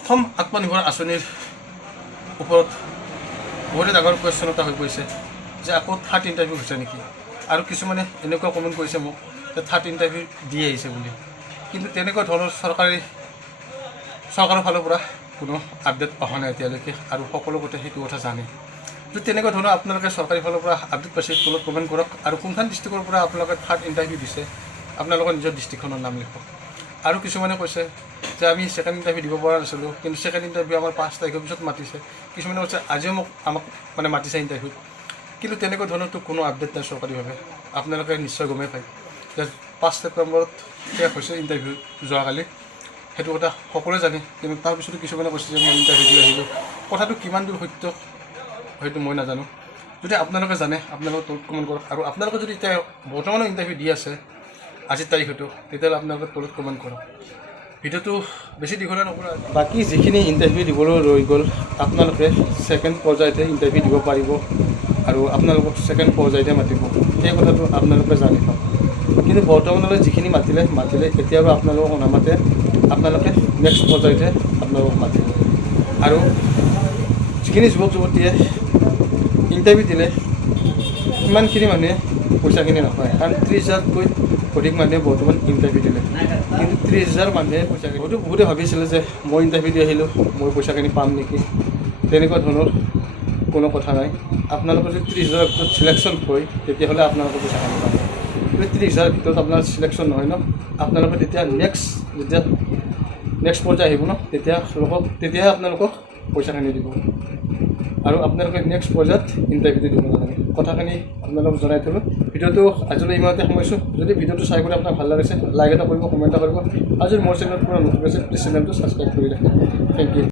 অসম আত্মনিৰ্ভৰ আঁচনিৰ ওপৰত বহুতে ডাঙৰ কুৱেশ্যন এটা হৈ পৰিছে যে আকৌ থাৰ্ড ইণ্টাৰভিউ হৈছে নেকি। আৰু কিছুমানে এনেকুৱা কমেণ্ট কৰিছে মোক যে থাৰ্ড ইণ্টাৰভিউ দি আহিছে বুলি, কিন্তু তেনেকুৱা ধৰণৰ চৰকাৰৰ ফালৰ পৰা কোনো আপডেট অহা নাই এতিয়ালৈকে, আৰু সকলো গোটেই সেইটো কথা জানে। যদি তেনেকুৱা ধৰণৰ আপোনালোকে চৰকাৰী ফালৰ পৰা আপডেট পাইছে তলত কমেণ্ট কৰক, আৰু কোনখন ডিষ্ট্ৰিক্টৰ পৰা আপোনালোকে থাৰ্ড ইণ্টাৰভিউ দিছে আপোনালোকৰ নিজৰ ডিষ্ট্ৰিক্টখনৰ নাম লিখক। আৰু কিছুমানে কৈছে যে আমি ছেকেণ্ড ইণ্টাৰভিউ দিব পৰা নাছিলোঁ, কিন্তু ছেকেণ্ড ইণ্টাৰভিউ আমাৰ 5 তাৰিখৰ পিছত মাতিছে। কিছুমানে কৈছে আজিও আমাক মাতিছে ইণ্টাৰভিউত, কিন্তু তেনেকুৱা ধৰণৰতো কোনো আপডেট নাই চৰকাৰীভাৱে। আপোনালোকে নিশ্চয় গমেই পায় যে 5 ছেপ্টেম্বৰত শেষ হৈছে ইণ্টাৰভিউ যোৱাকালি, সেইটো কথা সকলোৱে জানে। কিন্তু তাৰপিছতো কিছুমানে কৈছে যে মই ইণ্টাৰভিউ দি আহিলোঁ। কথাটো কিমান দূৰ সত্য হয়তো মই নাজানো। যদি আপোনালোকে জানে আপোনালোকে তলত কমেণ্ট কৰক, আৰু আপোনালোকে যদি এতিয়া বৰ্তমানো ইণ্টাৰভিউ দি আছে আজিৰ তাৰিখতো, তেতিয়াহ'লে আপোনালোকে তলত কমেণ্ট কৰক। ভিডিঅ'টো বেছি দীঘলীয়া নকৰা। বাকী যিখিনি ইণ্টাৰভিউ দিবলৈ ৰৈ গ'ল আপোনালোকে ছেকেণ্ড পৰ্যায়তে ইণ্টাৰভিউ দিব পাৰিব, আৰু আপোনালোকক ছেকেণ্ড পৰ্যায়তে মাতিব, সেই কথাটো আপোনালোকে জানি পাব। কিন্তু বৰ্তমানলৈ যিখিনি মাতিলে এতিয়া আৰু আপোনালোকক নামাতে, আপোনালোকে নেক্সট পৰ্যায়তে আপোনালোকক মাতিব। আৰু যিখিনি যুৱক যুৱতীয়ে ইণ্টাৰভিউ দিলে সিমানখিনি মানুহে পইচাখিনি নাপায়, কাৰণ 30,000তকৈ অধিক মানুহে বৰ্তমান ইণ্টাৰভিউ দিলে, কিন্তু 30,000 মানুহে পইচাখিনি হয়তো বহুতে ভাবিছিলে যে মই ইণ্টাৰভিউ দি আহিলোঁ মই পইচাখিনি পাম নেকি। তেনেকুৱা ধৰণৰ কোনো কথা নাই। আপোনালোকৰ যদি 30,000ৰ ভিতৰত চিলেকশ্যন হয় তেতিয়াহ'লে আপোনালোকৰ পইচাখিনি পাব। কিন্তু 30,000ৰ ভিতৰত আপোনাৰ চিলেকশ্যন নহয় ন, আপোনালোকে তেতিয়া নেক্সট পৰ্যায় আহিব ন, তেতিয়াহে আপোনালোকক পইচাখিনি দিব, আৰু আপোনালোকে নেক্সট পৰ্যায়ত ইণ্টাৰভিউটো দিব নালাগে। কথাখিনি আপোনালোকক জনাই থ'লোঁ। ভিডিঅ'টো আজিলৈ ইমানতে সামৰিছোঁ। যদি ভিডিঅ'টো চাই কৰি আপোনাৰ ভাল লাগিছে লাইক এটা কৰিব, কমেণ্ট এটা কৰিব, আৰু যদি মোৰ চেনেলত পুৰা নতুন আছে প্লিজ চেনেলটো ছাবস্ক্ৰাইব কৰি ৰাখে। Thank U.